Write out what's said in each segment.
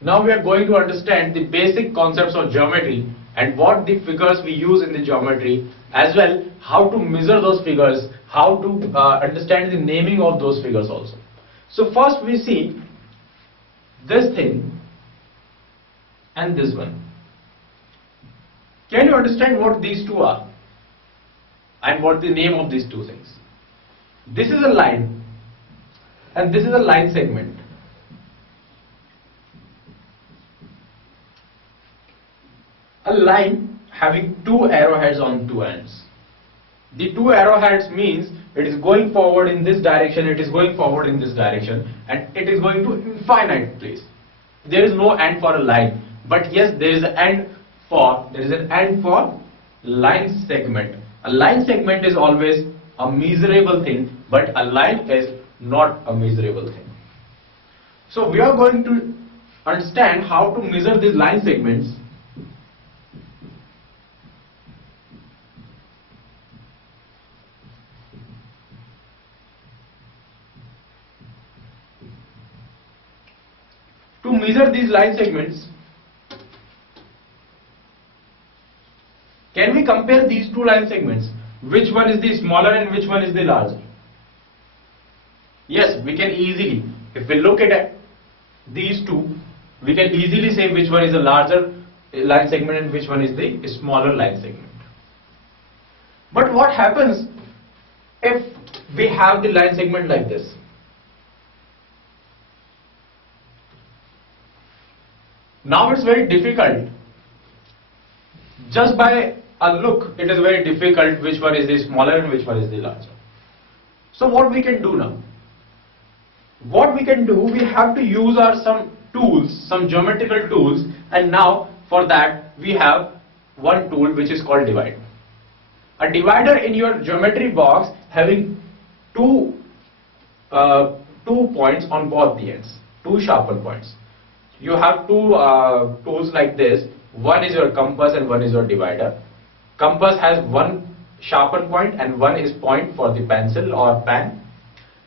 Now we are going to understand the basic concepts of geometry and what the figures we use in the geometry, as well how to measure those figures, how to understand the naming of those figures also. So first we see this thing and this one. Can you understand what these two are and what the name of these two things? This is a line and this is a line segment. A line having two arrowheads on two ends. The two arrowheads means it is going forward in this direction, it is going forward in this direction, and it is going to infinite place. There is no end for a line, but yes, there is an end for line segment. A line segment is always a measurable thing, but a line is not a measurable thing. So we are going to understand how to measure these line segments. To measure these line segments, can we compare these two line segments? Which one is the smaller and which one is the larger? Yes, we can easily. If we look at these two, we can easily say which one is the larger line segment and which one is the smaller line segment. But what happens if we have the line segment like this? Now it's very difficult. Just by a look, it is very difficult which one is the smaller and which one is the larger. So what we can do now? What we can do, we have to use some tools, some geometrical tools, and now for that we have one tool which is called divider. A divider in your geometry box having two points on both the ends, two sharpened points. You have two tools like this. One is your compass and one is your divider. Compass has one sharpened point and one is point for the pencil or pen.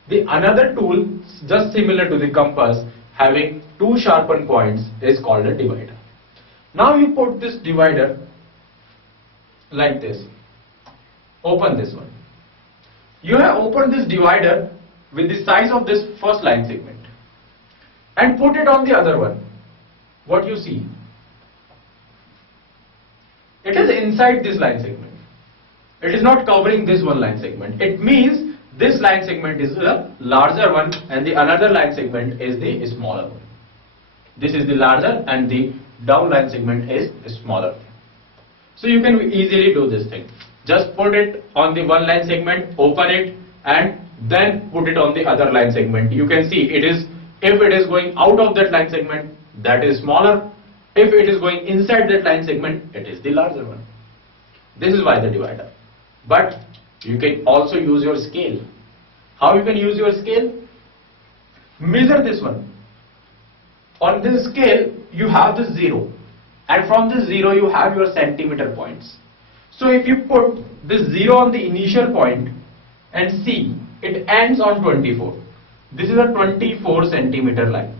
The another tool just similar to the compass having two sharpened points is called a divider. Now you put this divider like this. Open this one. You have opened this divider with the size of this first line segment and put it on the other one. What you see? It is inside this line segment. It is not covering this one line segment. It means this line segment is the larger one and the another line segment is the smaller one. This is the larger and the down line segment is smaller. So you can easily do this thing. Just put it on the one line segment, open it, and then put it on the other line segment. You can see it is, if it is going out of that line segment, that is smaller. If it is going inside that line segment, it is the larger one. This is why the divider. But you can also use your scale. How you can use your scale? Measure this one. On this scale, you have the 0. And from this 0, you have your centimeter points. So if you put this 0 on the initial point and see, it ends on 24. This is a 24 centimeter line.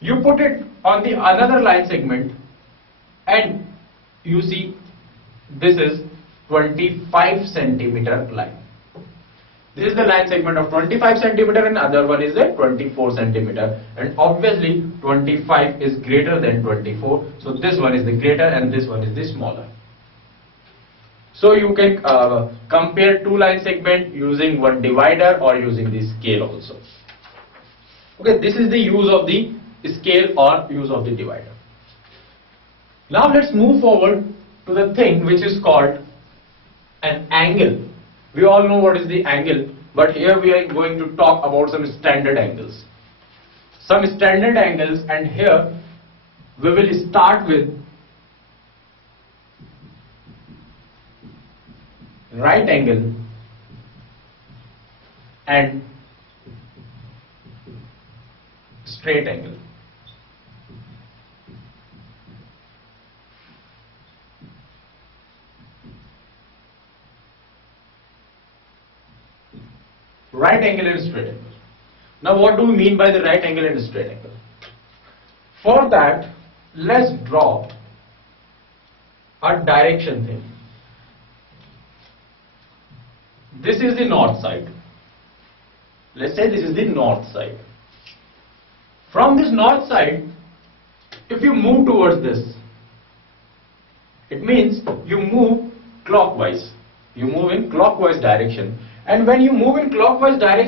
You put it on the another line segment and you see this is 25 centimeter line. This is the line segment of 25 centimeter and other one is a 24 centimeter, and obviously 25 is greater than 24, so this one is the greater and this one is the smaller. So you can compare two line segment using one divider or using the scale also. Okay, this is the use of the scale or use of the divider. Now let's move forward to the thing which is called an angle. We all know what is the angle, but here we are going to talk about some standard angles. Some standard angles, and here we will start with right angle and straight angle. Right angle and straight angle. Now what do we mean by the right angle and straight angle? For that, let's draw a direction thing. This is the north side. Let's say this is the north side. From this north side, if you move towards this, it means you move clockwise. You move in clockwise direction. And when you move in clockwise direction,